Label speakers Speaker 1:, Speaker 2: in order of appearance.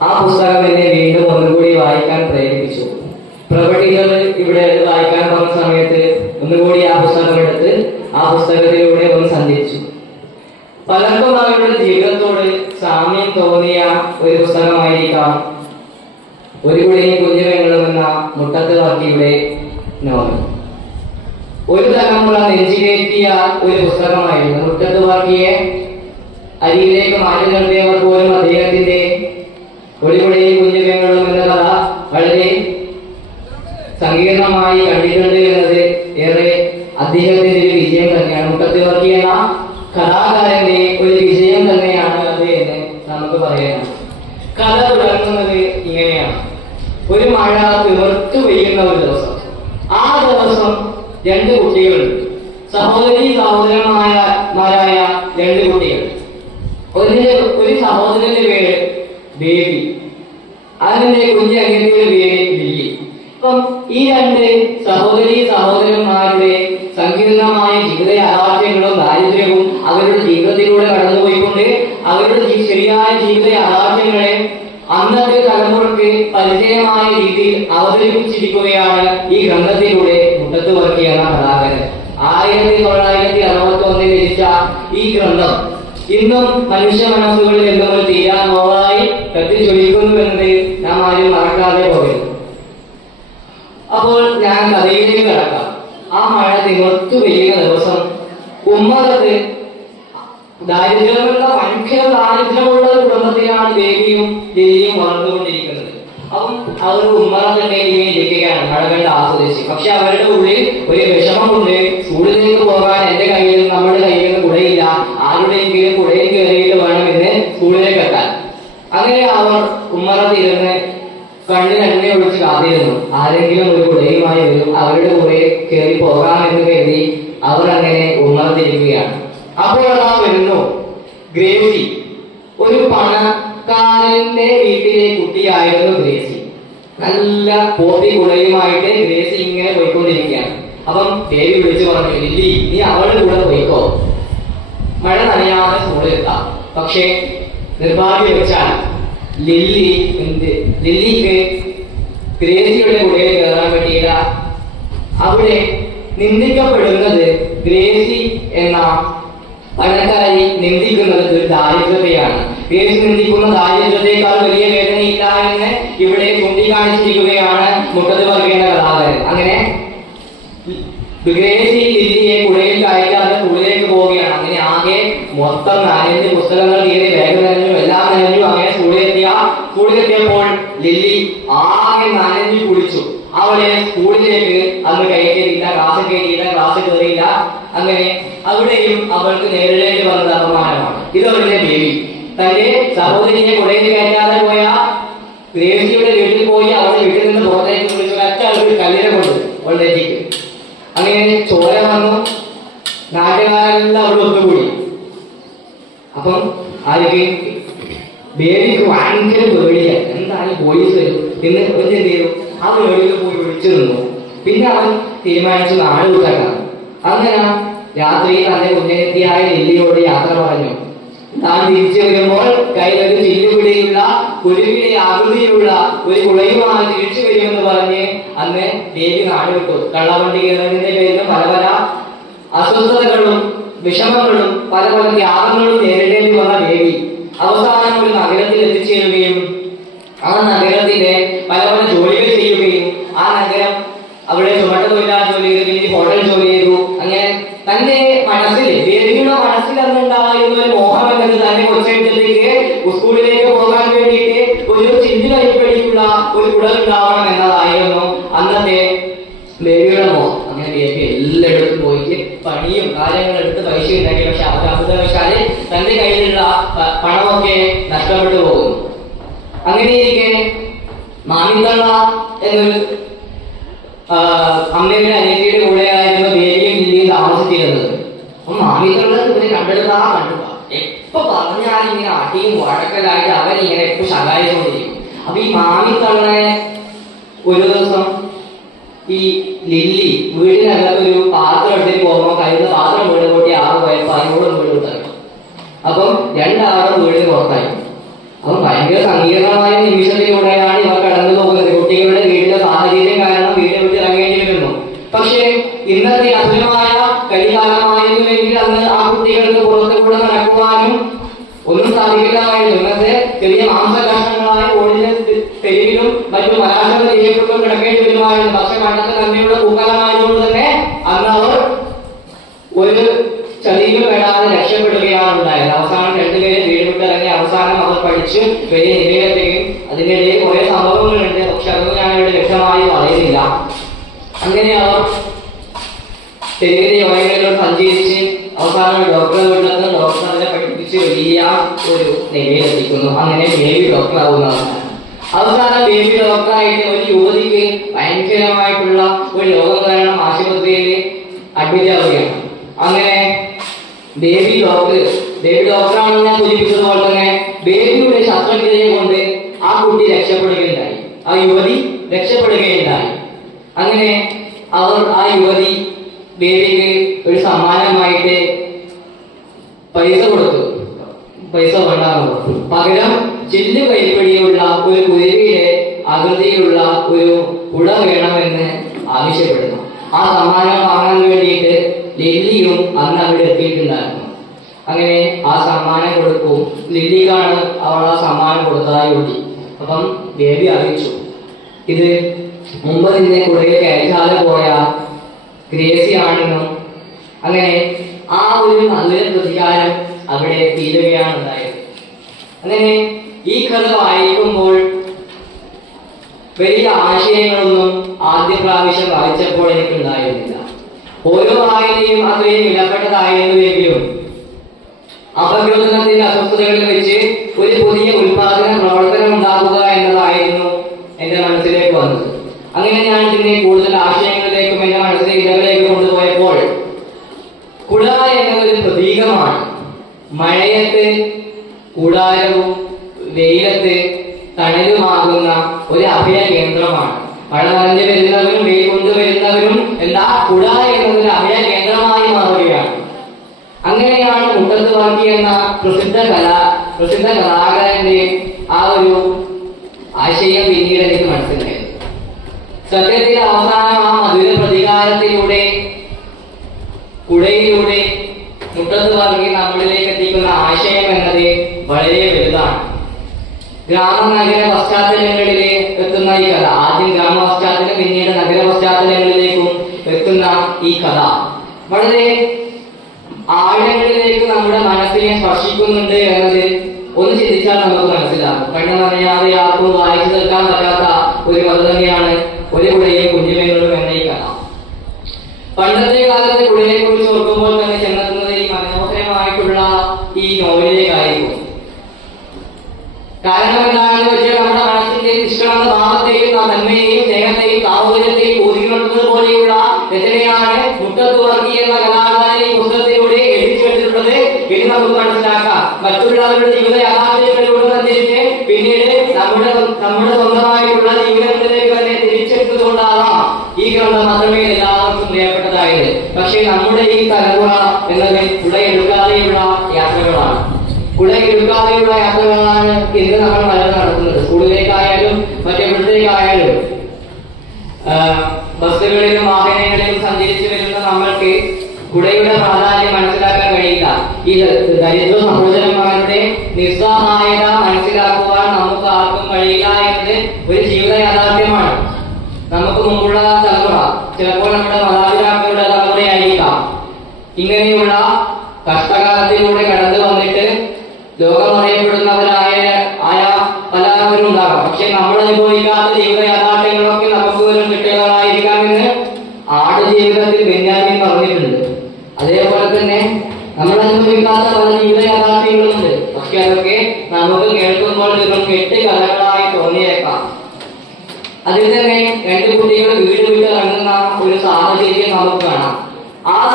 Speaker 1: ആ പുസ്തകം എന്നെ വീണ്ടും ഒന്നുകൂടി വായിക്കാൻ പ്രേരിപ്പിച്ചു. പ്രവൃത്തികൾ ഇവിടെ വായിക്കാൻ പോകുന്ന സമയത്ത് ഒന്നുകൂടി ആ പുസ്തകം എടുത്ത് ആ പുസ്തകത്തിലൂടെ ഒന്ന് സഞ്ചരിച്ചു പലർക്കും അവരുടെ ജീവിതത്തോട് സാമ്യം തോന്നിയ ഒരു പുസ്തകമായിരിക്കാം ഒരു കുടിയും കുഞ്ഞുവെങ്ങളും എന്ന മുട്ടത്ത് വർക്കിയുടെ നോവൽ. ഒരു തലമുറ നെഞ്ചിലേറ്റിയ ഒരു പുസ്തകമായിരുന്നു മുട്ടത്ത് വർക്കിയെ അരിയിലേക്ക് മാറ്റി നിർത്തിയവർ പോലും അദ്ദേഹത്തിന്റെ ഒളിപുടയും കുഞ്ഞുവെങ്ങളും എന്ന കഥ വളരെ സങ്കീർണമായി കണ്ടിട്ടുണ്ട് എന്നത് ഏറെ അദ്ദേഹത്തിന്റെ ഒരു വിജയം തന്നെയാണ്. മുട്ടത്ത് വർക്കി എന്ന കലാകാരന്റെ ഒരു വിജയം തന്നെയാണ് അത് എന്ന് നമുക്ക് പറയാം കഥ തുടങ്ങുന്നത് ഇങ്ങനെയാണ്. ഒരു മഴ തിമിർത്തു പെയ്യുന്ന ഒരു ദിവസം. ആ ദിവസം രണ്ട് കുട്ടികളുണ്ട്. സഹോദരി സഹോദരന്മാരായ രണ്ട് കുട്ടികൾ ഒരു ഒരു സഹോദരന്റെ പേര് ബേബി. അതിന്റെ കുഞ്ഞ് അനിയത്തിയുടെ പേര് ലില്ലി അപ്പം ഈ രണ്ട് സഹോദരി സഹോദരന്മാരുടെ സങ്കീർണമായ ജീവിത യാഥാർത്ഥ്യങ്ങളും ദാരിദ്ര്യവും അവരുടെ ജീവിതത്തിലൂടെ കടന്നുപോയിക്കൊണ്ട് അവരുടെ ശരിയായ ജീവിത യാഥാർത്ഥ്യങ്ങളെ അന്നത്തെ തലമുറയ്ക്ക് പരിചയമായ രീതിയിൽ അവതരിപ്പിച്ചിരിക്കുകയാണ് ഈ ഗ്രന്ഥത്തിലൂടെ മുട്ടത്ത് വർക്കിയ കഥാകാരൻ. ആയിരത്തി തൊള്ളായിരത്തി അറുപത്തി ഒന്നിൽ രചിച്ച ഈ ഗ്രന്ഥം ഇന്നും മനുഷ്യ മനസ്സുകളിൽ ഒരു തീരാ നോവായി കത്തിച്ചൊലിക്കുന്നു നാം ആരും മറക്കാതെ പോകരുത്. അപ്പോൾ ഞാൻ കഥയിലേക്ക് കിടക്കാം. ആ മഴ തിമർത്തു പെയ്യുന്ന ദിവസം ഉമ്മകത്ത് ദാരിദ്ര്യമുള്ള ഭയങ്കര ദാരിദ്ര്യമുള്ള കുടുംബത്തിലാണ് ദേവിയും ദേവിയും വളർന്നുകൊണ്ടിരിക്കുന്നത്. അപ്പം അവർ ഉമ്മറത്തിന്റെ ഇങ്ങനെ ഇരിക്കുകയാണ് മഴ കണ്ട് ആസ്വദിച്ച്. പക്ഷെ അവരുടെ ഉള്ളിൽ ഒരു വിഷമമുണ്ട്. സ്കൂളിലേക്ക് പോകാൻ എന്റെ കയ്യിൽ നമ്മുടെ കയ്യിൽ കുടയില്ല ആരുടെയെങ്കിലും കുടയിൽ കയറിയിട്ട് വേണം പിന്നെ സ്കൂളിലേക്ക് എത്താൻ. അങ്ങനെ അവർ ഉമ്മറത്തിരുന്ന് കണ്ണിന് എണ്ണ ഒഴിച്ച് കാത്തിരുന്നു. ആരെങ്കിലും ഒരു കുടയുമായി വരും അവരുടെ കൂടെ കയറി പോകാമെന്ന് കരുതി അവർ അങ്ങനെ ഉമ്മറത്തിരിക്കുകയാണ് അപ്പോൾ ആ വരുന്നു ഗ്രേസി ഒരു പണക്കാരന്റെ വീട്ടിലെ കുട്ടിയായിരുന്നു ഗ്രേസി നല്ല പോത്തി കുടയുമായിട്ട് ഗ്രേസി ഇങ്ങനെ പോയിക്കൊണ്ടിരിക്കുകയാണ്. അപ്പം ദേവി വിളിച്ചു പറഞ്ഞു ലില്ലി നീ പോയിക്കോ നനയാതെ സ്കൂളിൽ പക്ഷേ നിർഭാഗ്യം വെച്ചാൽ ലില്ലി എന്ത്? ലില്ലിക്ക് ഗ്രേസിയുടെ കൂടെ കയറാൻ പറ്റിയില്ല. അവിടെ നിന്ദിക്കപ്പെടുന്നത് ഗ്രേസി എന്ന പണക്കാരി നിന്ദിക്കുന്നത് ഒരു ദാരിദ്ര്യതയാണ് ഗ്രേസി നിന്ദിക്കുന്ന ദാരിദ്ര്യത്തെക്കാൾ വലിയ വേദനയില്ല എന്ന് ഇവിടെ ചൂണ്ടിക്കാണിച്ചിരിക്കുകയാണ് മുട്ടത് വർഗീയ കഥാകാരൻ. അങ്ങനെ ഗ്രേസി മൊത്തം നനഞ്ഞ് പുസ്തകങ്ങൾ തീരെ ബാഗ് നനഞ്ഞു എല്ലാം നനഞ്ഞു അങ്ങനെ സ്കൂളിലെത്തിയ സ്കൂളിലെത്തിയപ്പോൾ ലില്ലി ആകെ നനഞ്ഞു കുളിച്ചു. അവളെ സ്കൂളിലേക്ക് അന്ന് കയറ്റിയില്ല ക്ലാസ് കയറ്റിയില്ല ക്ലാസ് കയറിയില്ല അങ്ങനെ അവിടെയും അവൾക്ക് നേരിടേണ്ടി വന്നത് അപമാനമാണ്. ഇതവരുടെ ബേബി. തന്റെ സഹോദരിയെ കുടയിൽ കയറ്റാതെ പോയ ഗ്രേസിയുടെ വീട്ടിൽ പോയി അവളുടെ വീട്ടിൽ നിന്ന് പുറത്തേക്ക് വിളിച്ചു ഒറ്റ ആൾക്ക് കല്ലിനെ കൊണ്ട് അവളുടെ എത്തിക്ക് അങ്ങനെ ചോര വന്നു നാട്ടുകാരെല്ലാം അവിടെ ഒത്തുകൂടി അപ്പം ആർക്ക് ബേബിക്ക് ഭയങ്കര പേടിയായി എന്താണ് പോലീസ് വരും എന്ന് ഒരു എന്ത് ചെയ്തു ആ പേടിയിൽ പോയി വിളിച്ചു നിന്നു പിന്നെ അവൻ തീരുമാനിച്ചു നാട് വിട്ടേക്കാം അങ്ങനെ രാത്രി തന്റെ കുഞ്ഞനെത്തിയായ ലില്ലിയോട് യാത്ര പറഞ്ഞു. താൻ തിരിച്ചു വരുമ്പോൾ കയ്യിലൊരു ചില്ലുപിടിയുള്ള കുരുവിലെ ആകൃതിയിലുള്ള ഒരു കുളയുമാണ് തിരിച്ചു വരുമെന്ന് പറഞ്ഞ് അന്ന് ദേവി നാട് വിട്ടു കള്ളവണ്ടി കയറുന്നതിന്റെ പേരിൽ പല പല അസ്വസ്ഥതകളും വിഷമങ്ങളും പല പല ത്യാഗങ്ങളും നേരിടേണ്ടി വന്ന ദേവി അവസാനം ഒരു നഗരത്തിൽ എത്തിച്ചേരുകയും ആ നഗരത്തിലെ സ്കൂളിലേക്ക് പോകാൻ വേണ്ടിയിട്ട് ഒരു ചിന്തി കഴിപ്പടിയുള്ള ഒരു ഉണ്ടാവണം എന്നതായിരുന്നു അന്നത്തെ ദേവിയുടെ മോഹം. അങ്ങനെ ദേവി എല്ലായിടത്തും പോയിട്ട് പണിയും കാര്യങ്ങളും എടുത്ത് പൈസ ഉണ്ടാക്കി. പക്ഷെ അവർ അബദ്ധവശാൽ തന്റെ കയ്യിലുള്ള പണമൊക്കെ നഷ്ടപ്പെട്ടു പോകുന്നു. അങ്ങനെ ഇരിക്കെ മാമിത്തള്ള എന്നൊരു അമ്മയുടെ അനിയത്തിയുടെ കൂടെയായിരുന്നു ദേവിയും ലില്ലിയും താമസിച്ചിരുന്നത്. അപ്പം മാമിത്തള്ള ഇവരെ എപ്പോ പറഞ്ഞാലും ഇങ്ങനെ അടിയും വഴക്കലായിട്ട് അവൻ ഇങ്ങനെ എപ്പോ ശകാരിച്ചുകൊണ്ടിരിക്കും അപ്പൊ ഈ മാമിത്തള്ളനെ ഒരു ദിവസം ഈ ലില്ലി വീടിനകത്ത് ഒരു പാത്രം എടുത്തിട്ട് പോകുമ്പോൾ കയ്യിൽ പാത്രം വീട് കൂട്ടി ആറ് പോയപ്പോ അതിനോട് വീട് വിട്ടു അപ്പം രണ്ടാളും വീടിന് പുറത്തായി. ഭയങ്കര സങ്കീർണമായ നിമിഷത്തിലൂടെയാണ് ഇന്നത്തെ അസുരമായ കരികാലമായിരുന്നുവെങ്കിൽ അന്ന് ആ കുട്ടികൾക്ക് പുറത്തു കൂടെ നടക്കുവാനും ഒന്നും സാധിക്കില്ലായിരുന്നു ഇന്നത്തെ ചെറിയ മാംസകഷ്ണങ്ങളായ ഓടിന്റെ തെരുവിലും മറ്റു ചെയ്യപ്പെട്ടും കിടക്കേണ്ടി വരുമായിരുന്നു പക്ഷെ പണ്ടത്തെ നന്ദിയുള്ള പൂക്കാലമായതുകൊണ്ട് തന്നെ അന്ന് അവർ ഒരു ചതിയിൽ പെടാതെ രക്ഷപ്പെടുകയാണ് ഉണ്ടായത് അവസാനം രണ്ടുപേരെ വീട് വിട്ടിറങ്ങി അവസാനം അവർ പഠിച്ച് വലിയ നിലയിലെത്തുകയും അതിനിടയിൽ കുറെ സംഭവങ്ങളുണ്ട് പക്ഷെ അതൊന്നും ഞാൻ ഇവിടെ വ്യക്തമായി പറയുന്നില്ല അങ്ങനെ അവർ തെരുവിലെ യോഗയിലൂടെ സഞ്ചരിച്ച് അവസാനം ഡോക്ടറെ വീട്ടിലെന്ന് ഡോക്ടർ അതിനെ പഠിപ്പിച്ച് വലിയ ഒരു നിലയിലെത്തിക്കുന്നു അങ്ങനെ ബേബി ഡോക്ടർ ആവുന്നതാണ്. അവസാനം ബേബി ഡോക്ടറായിട്ട് ഒരു യുവതിക്ക് ഭയങ്കരമായിട്ടുള്ള ഒരു രോഗം കാരണം ആശുപത്രിയിൽ അഡ്മിറ്റ് ആവുകയാണ്. അങ്ങനെ ബേബി ഡോക്ടർ ബേബി ഡോക്ടറാണെന്ന് ഞാൻ സൂചിപ്പിച്ചതുപോലെ തന്നെ ബേബിയുടെ ശസ്ത്രക്രിയ കൊണ്ട് ആ കുട്ടി രക്ഷപ്പെടുകയുണ്ടായി. ആ യുവതി രക്ഷപ്പെടുകയുണ്ടായി. അങ്ങനെ അവർ ആ യുവതി ബേബിക്ക് ഒരു സമ്മാനമായിട്ട് പൈസ കൊടുത്തു. പൈസ വേണ്ടാന്ന് പകരം ചെല്ലു കൈപ്പിടിയുള്ള ഒരു കുരുവിയുടെ ആകൃതിയിലുള്ള ഒരു കുട വേണമെന്ന് ആവശ്യപ്പെടുന്നു. ആ സമ്മാനം വാങ്ങാൻ വേണ്ടിയിട്ട് ലില്ലിയും അന്ന് അവിടെ എത്തിയിട്ടുണ്ടായിരുന്നു. അങ്ങനെ ആ സമ്മാനം കൊടുക്കും ലില്ലിക്കാണ് അവൾ ആ സമ്മാനം കൊടുത്തതായി കൂട്ടി. അപ്പം ബേബി അറിയിച്ചു. ഇത് മുമ്പ് നിന്നെ കുടയിൽ കയറ്റാതെ പോയ ഗ്രേസി ആണെന്നും അങ്ങനെ ആ ഒരു നല്ലൊരു പ്രതികാരം അവിടെ തീരുകയാണ് ഉണ്ടായത് അങ്ങനെ ഈ കഥ വായിക്കുമ്പോൾ വലിയ ആശയങ്ങളൊന്നും ആദ്യ പ്രാവശ്യം വായിച്ചപ്പോൾ എനിക്ക് ഉണ്ടായിരുന്നില്ല ഓരോ വായനയും അത്രയും വിലപ്പെട്ടതായിരുന്നുവെങ്കിലും അപഗ്രഥനത്തിന്റെ അസ്വസ്ഥതകളിൽ വെച്ച് ഒരു പുതിയ ഉൽപാദന പ്രവർത്തനം ഉണ്ടാക്കുക എന്നതായിരുന്നു എന്റെ മനസ്സിലേക്ക് വന്നത്. അങ്ങനെ ഞാൻ ഇതിനെ കൂടാരവും വെയിലത്ത് തണലുമാകുന്ന ഒരു അഭയ കേന്ദ്രമാണ്. മഴ നനഞ്ഞു വരുന്നവരും വെയിൽ കൊണ്ടുവരുന്നവരും എല്ലാ കുട എന്നത് അഭയ കേന്ദ്രമായി മാറുകയാണ്. അങ്ങനെയാണ് മുട്ടത്ത് വാക്കി എന്ന പ്രസിദ്ധ കല പ്രസിദ്ധ കലാകാരന്റെ ആ ഒരു ആശയം പിന്നീട് എനിക്ക് മനസ്സിലായത്. സത്യത്തിൽ അവസാനം ആ മധുര പ്രതികാരത്തിലൂടെ കുടയിലൂടെ മുട്ടത്ത് വർഗി നമ്മളിലേക്ക് എത്തിക്കുന്ന ആശയം എന്നത് വളരെ വലുതാണ്. ഗ്രാമ നഗര പശ്ചാത്തലങ്ങളിലെ എത്തുന്ന ഈ കഥ. ആദ്യം ഗ്രാമ പശ്ചാത്തലം പിന്നീട് നഗര പശ്ചാത്തലങ്ങളിലേക്കും എത്തുന്ന ഈ കഥ. വളരെ ആഴങ്ങളിലേക്ക് നമ്മുടെ മനസ്സിനെ സ്പർശിക്കുന്നുണ്ട് എന്നത് ഒന്ന് ചിന്തിച്ചാൽ നമുക്ക് മനസ്സിലാകും. കണ്ണു നനയാതെ ആർക്കും വായിച്ചു തീർക്കാൻ പറ്റാത്ത ഒരു കഥ തന്നെയാണ് ഒരു കുടയും കുഞ്ഞുമേങ്ങളും എന്ന ഈ കഥ. പണ്ടത്തെ കാലത്തെ കുടിലെ കുറിച്ച് ഓർക്കുമ്പോൾ തന്നെ ചെന്നെത്തുന്നത് ഈ മനോഹരമായിട്ടുള്ള ഈ നോവലിലേക്കായിരിക്കും കാരണം എന്താണെന്ന് വെച്ചാൽ നമ്മുടെ മനസ്സിന്റെ നിഷ്കളങ്ക ഭാവത്തെയും നന്മയെയും സ്നേഹത്തെയും സാഹോദര്യത്തെയും ഊതിക്കൊള്ളുന്നത് പോലെയുള്ള രചനയാണ് മുട്ടത്ത് വർഗി എന്ന കലാകാരൻ ഈ പുസ്തകത്തിലൂടെ എഴുതിച്ചെടുത്തിട്ടുള്ളത് എന്ന് നമുക്ക് മനസ്സിലാക്കാം. മറ്റുള്ളവരുടെ ജീവിത യാഥാർത്ഥ്യങ്ങളിലൂടെ സഞ്ചരിച്ച് പിന്നീട് നമ്മുടെ നമ്മുടെ സ്വന്തമായിട്ടുള്ള ജീവിതങ്ങളിലേക്ക് തന്നെ തിരിച്ചെടുത്തുകൊണ്ടാകാം ഈ ഗ്രന്ഥം മാത്രമേ എല്ലാവർക്കും പ്രിയപ്പെട്ടതായത്. പക്ഷേ നമ്മുടെ ഈ തലമുറ എന്നത് കുടയെടുക്കാതെയുള്ള യാത്രകളാണ്. കുടയെടുക്കാതെയുള്ള യാത്രകളാണ് ഇന്ന് നമ്മൾ പലരും നടത്തുന്നത് സ്കൂളിലേക്കായാലും മറ്റെവിടത്തേക്കായാലും ബസ്സുകളിലും വാഹനങ്ങളിലും സഞ്ചരിച്ചു വരുന്ന നമ്മൾക്ക് കുടയുടെ പ്രാധാന്യം മനസ്സിലാക്കാൻ കഴിയില്ല. ഈ ദരിദ്ര സഹോദരന്മാരുടെ നിസ്സഹായത മനസ്സിലാക്കുവാൻ നമുക്ക് ആർക്കും കഴിയില്ല എന്നത് ഒരു ജീവിത യാഥാർത്ഥ്യമാണ്. നമുക്ക് മുമ്പുള്ള തലമുറ ചിലപ്പോൾ നമ്മുടെ മാതാപിതാക്കളുടെ തലമുറയായിരിക്കാം. ഇങ്ങനെയുള്ള കഷ്ടകാലത്തിലൂടെ കടന്നു വന്നിട്ട് ലോകമറിയപ്പെടുന്നവരായ ആട് ജീവിതത്തിൽ ബെന്യാമിൻ പറഞ്ഞിട്ടുണ്ട്. അതേപോലെ തന്നെ നമ്മൾ അനുഭവിക്കാത്ത പല ജീവിത യാഥാർത്ഥ്യങ്ങളുമുണ്ട്. പക്ഷെ അതൊക്കെ നമുക്ക് കേൾക്കുമ്പോൾ നിങ്ങൾ കെട്ട് കഥകളായി തോന്നിയേക്കാം. അതിൽ തന്നെ രണ്ട് കുട്ടികൾ വീട് വിട്ട് ഇറങ്ങുന്ന ഒരു സാഹചര്യം നമുക്ക് കാണാം. ആ